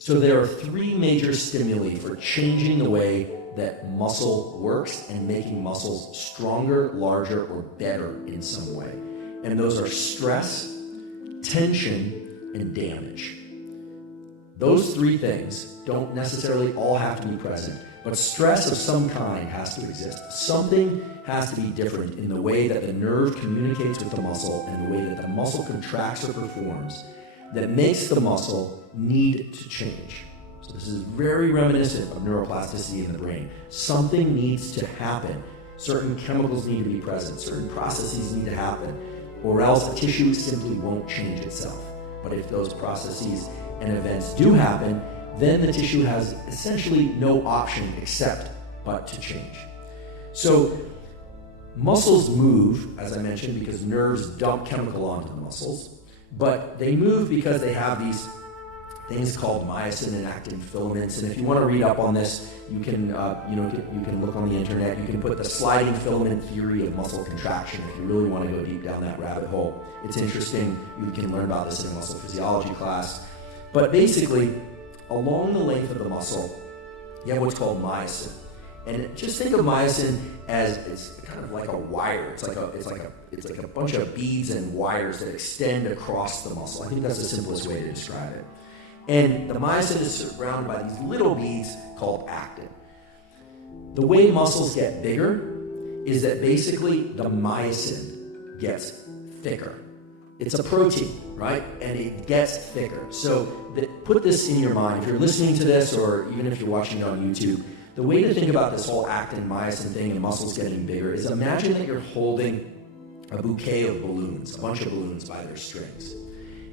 So there are three major stimuli for changing the way that muscle works and making muscles stronger, larger, or better in some way. And those are stress, tension, and damage. Those three things don't necessarily all have to be present, but stress of some kind has to exist. Something has to be different in the way that the nerve communicates with the muscle and the way that the muscle contracts or performs that makes the muscle need to change. So this is very reminiscent of neuroplasticity in the brain. Something needs to happen. Certain chemicals need to be present. Certain processes need to happen, or else the tissue simply won't change itself. But if those processes and events do happen, then the tissue has essentially no option except but to change. So muscles move, as I mentioned, because nerves dump chemical onto the muscles, but they move because they have these things called myosin and actin filaments. And if you want to read up on this, you can you can look on the internet. You can put the sliding filament theory of muscle contraction if you really want to go deep down that rabbit hole. It's interesting. You can learn about this in a muscle physiology class. But basically, along the length of the muscle, you have what's called myosin. And just think of myosin as it's kind of like a wire. It's like a bunch of beads and wires that extend across the muscle. I think that's the simplest way to describe it. And the myosin is surrounded by these little beads called actin. The way muscles get bigger is that basically the myosin gets thicker. It's a protein, right? And it gets thicker. So put this in your mind. If you're listening to this, or even if you're watching it on YouTube, the way to think about this whole actin myosin thing and muscles getting bigger is imagine that you're holding a bouquet of balloons, a bunch of balloons by their strings.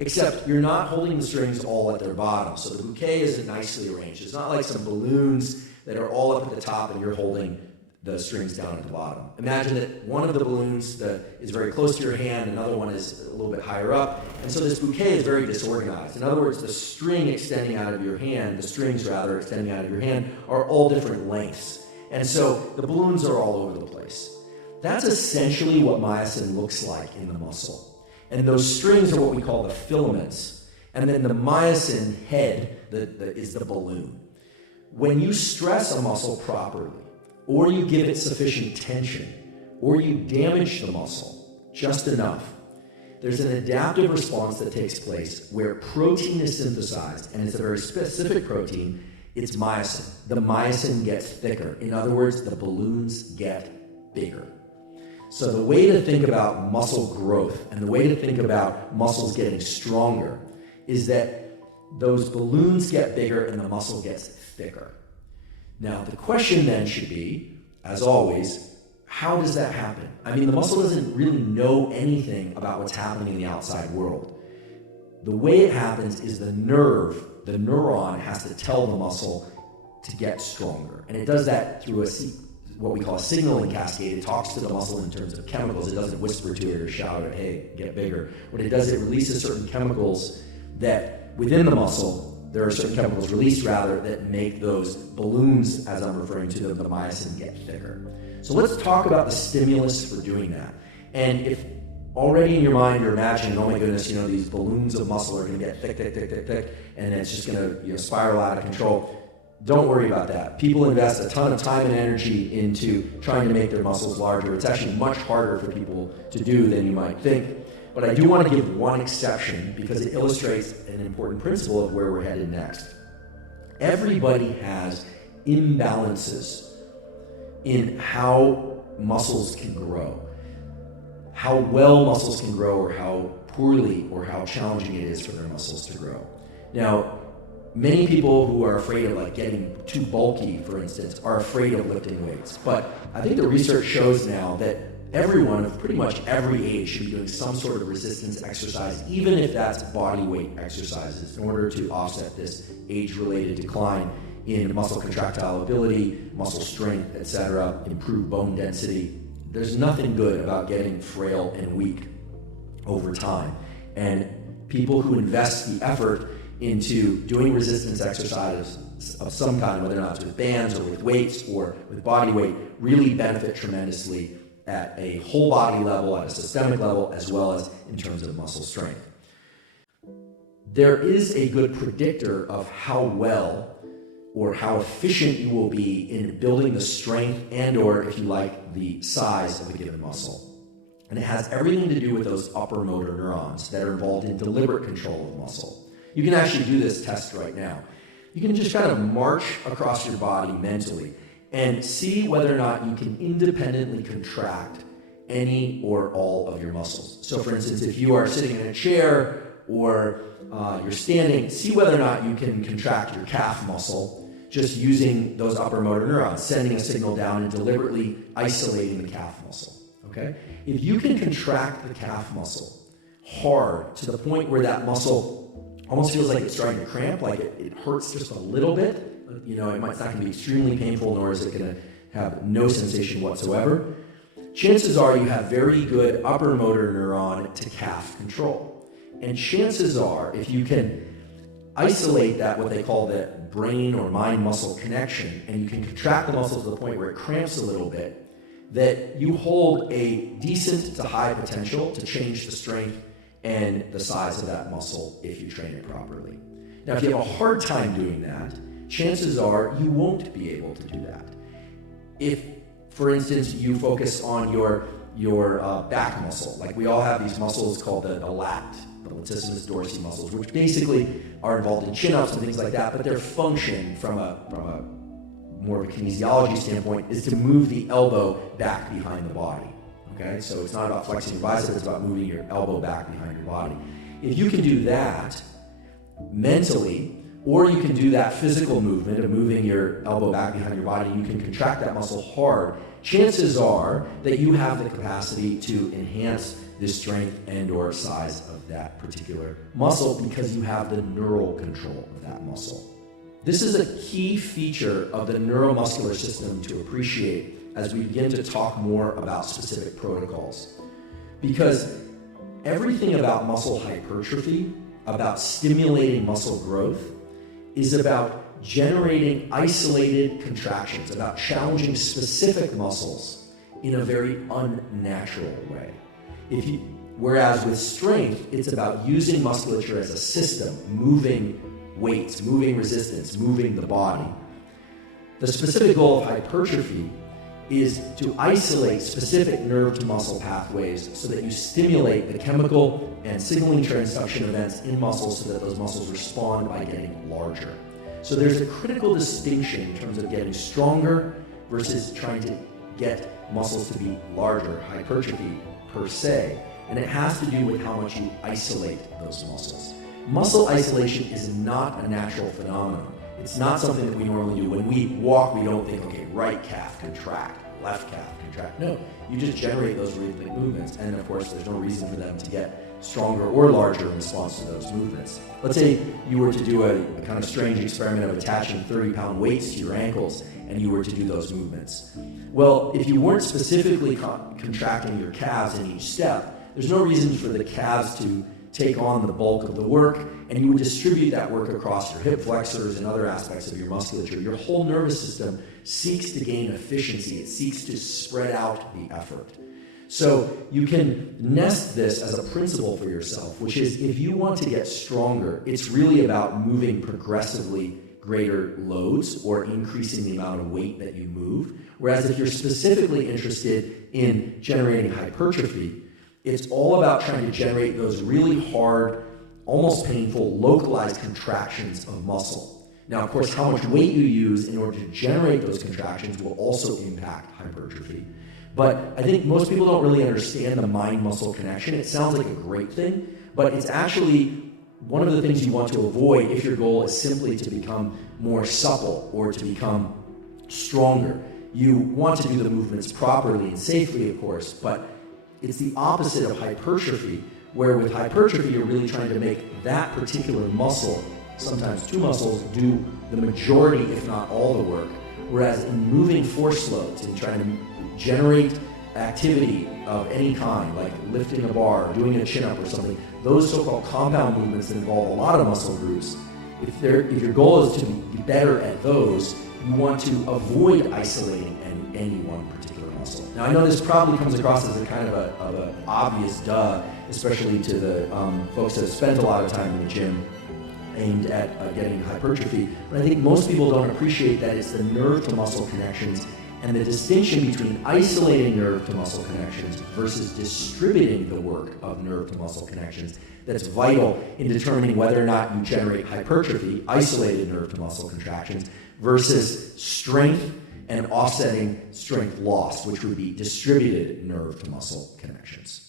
Except you're not holding the strings all at their bottom. So the bouquet isn't nicely arranged. It's not like some balloons that are all up at the top and you're holding the strings down at the bottom. Imagine that one of the balloons is very close to your hand, another one is a little bit higher up, and so this bouquet is very disorganized. In other words, the strings extending out of your hand are all different lengths. And so the balloons are all over the place. That's essentially what myosin looks like in the muscle. And those strings are what we call the filaments. And then the myosin head is the balloon. When you stress a muscle properly, or you give it sufficient tension, or you damage the muscle just enough, there's an adaptive response that takes place where protein is synthesized, and it's a very specific protein. It's myosin. The myosin gets thicker. In other words, the balloons get bigger. So the way to think about muscle growth and the way to think about muscles getting stronger is that those balloons get bigger and the muscle gets thicker. Now, the question then should be, as always, how does that happen? I mean, the muscle doesn't really know anything about what's happening in the outside world. The way it happens is the neuron has to tell the muscle to get stronger. And it does that through what we call a signaling cascade. It talks to the muscle in terms of chemicals. It doesn't whisper to it or shout it, hey, get bigger. What it does, it releases certain chemicals that within the muscle, there are certain chemicals released that make those balloons, as I'm referring to them, the myosin, get thicker. So let's talk about the stimulus for doing that. And if already in your mind you're imagining, oh my goodness, these balloons of muscle are going to get thick, and it's just going to spiral out of control, don't worry about that. People invest a ton of time and energy into trying to make their muscles larger. It's actually much harder for people to do than you might think. But I do want to give one exception because it illustrates an important principle of where we're headed next. Everybody has imbalances in how muscles can grow, how well muscles can grow, or how poorly or how challenging it is for their muscles to grow. Now, many people who are afraid of getting too bulky, for instance, are afraid of lifting weights. But I think the research shows now that everyone of pretty much every age should be doing some sort of resistance exercise, even if that's body weight exercises, in order to offset this age-related decline in muscle contractile ability, muscle strength, etc., improve bone density. There's nothing good about getting frail and weak over time. And people who invest the effort into doing resistance exercises of some kind, whether or not it's with bands or with weights or with body weight, really benefit tremendously at a whole body level, at a systemic level, as well as in terms of muscle strength. there is a good predictor of how well or how efficient you will be in building the strength and, or if you like, the size of a given muscle. And it has everything to do with those upper motor neurons that are involved in deliberate control of muscle. You can actually do this test right now. You can just kind of march across your body mentally and see whether or not you can independently contract any or all of your muscles. So for instance, if you are sitting in a chair or you're standing, see whether or not you can contract your calf muscle just using those upper motor neurons, sending a signal down and deliberately isolating the calf muscle, okay? If you can contract the calf muscle hard to the point where that muscle almost feels like it's starting to cramp, like it hurts just a little bit, you know, it's not gonna be extremely painful, nor is it gonna have no sensation whatsoever, chances are you have very good upper motor neuron to calf control. And chances are, if you can isolate that, what they call the brain or mind-muscle connection, and you can contract the muscle to the point where it cramps a little bit, that you hold a decent to high potential to change the strength and the size of that muscle if you train it properly. Now, if you have a hard time doing that, chances are you won't be able to do that. If, for instance, you focus on your back muscle, like we all have these muscles called the lat, the latissimus dorsi muscles, which basically are involved in chin-ups and things like that, but their function from a more of a kinesiology standpoint is to move the elbow back behind the body, okay? So it's not about flexing your bicep, it's about moving your elbow back behind your body. If you can do that mentally, or you can do that physical movement of moving your elbow back behind your body, you can contract that muscle hard, chances are that you have the capacity to enhance the strength and or size of that particular muscle because you have the neural control of that muscle. This is a key feature of the neuromuscular system to appreciate as we begin to talk more about specific protocols. Because everything about muscle hypertrophy, about stimulating muscle growth, is about generating isolated contractions, about challenging specific muscles in a very unnatural way. Whereas with strength, it's about using musculature as a system, moving weights, moving resistance, moving the body. The specific goal of hypertrophy is to isolate specific nerve to muscle pathways so that you stimulate the chemical and signaling transduction events in muscles so that those muscles respond by getting larger. So there's a critical distinction in terms of getting stronger versus trying to get muscles to be larger, hypertrophy per se, and it has to do with how much you isolate those muscles. Muscle isolation is not a natural phenomenon. It's not something that we normally do. When we walk, we don't think, okay, right calf contract, left calf contract. No, you just generate those rhythmic movements, and of course, there's no reason for them to get stronger or larger in response to those movements. Let's say you were to do a kind of strange experiment of attaching 30-pound weights to your ankles, and you were to do those movements. Well, if you weren't specifically contracting your calves in each step, there's no reason for the calves to take on the bulk of the work, and you would distribute that work across your hip flexors and other aspects of your musculature. Your whole nervous system seeks to gain efficiency. It seeks to spread out the effort. So you can nest this as a principle for yourself, which is if you want to get stronger, it's really about moving progressively greater loads or increasing the amount of weight that you move. Whereas if you're specifically interested in generating hypertrophy, it's all about trying to generate those really hard, almost painful, localized contractions of muscle. Now, of course, how much weight you use in order to generate those contractions will also impact hypertrophy. But I think most people don't really understand the mind-muscle connection. It sounds like a great thing, but it's actually one of the things you want to avoid if your goal is simply to become more supple or to become stronger. You want to do the movements properly and safely, of course, but it's the opposite of hypertrophy, where with hypertrophy, you're really trying to make that particular muscle, sometimes two muscles, do the majority, if not all the work. Whereas in moving force loads and trying to generate activity of any kind, like lifting a bar, doing a chin-up or something, those so-called compound movements that involve a lot of muscle groups, if your goal is to be better at those, you want to avoid isolating any one particular muscle. Now, I know this probably comes across as a kind of an obvious duh, especially to the folks that have spent a lot of time in the gym aimed at getting hypertrophy. But I think most people don't appreciate that it's the nerve to muscle connections and the distinction between isolating nerve to muscle connections versus distributing the work of nerve to muscle connections that's vital in determining whether or not you generate hypertrophy, isolated nerve to muscle contractions, versus strength and offsetting strength loss, which would be distributed nerve to muscle connections.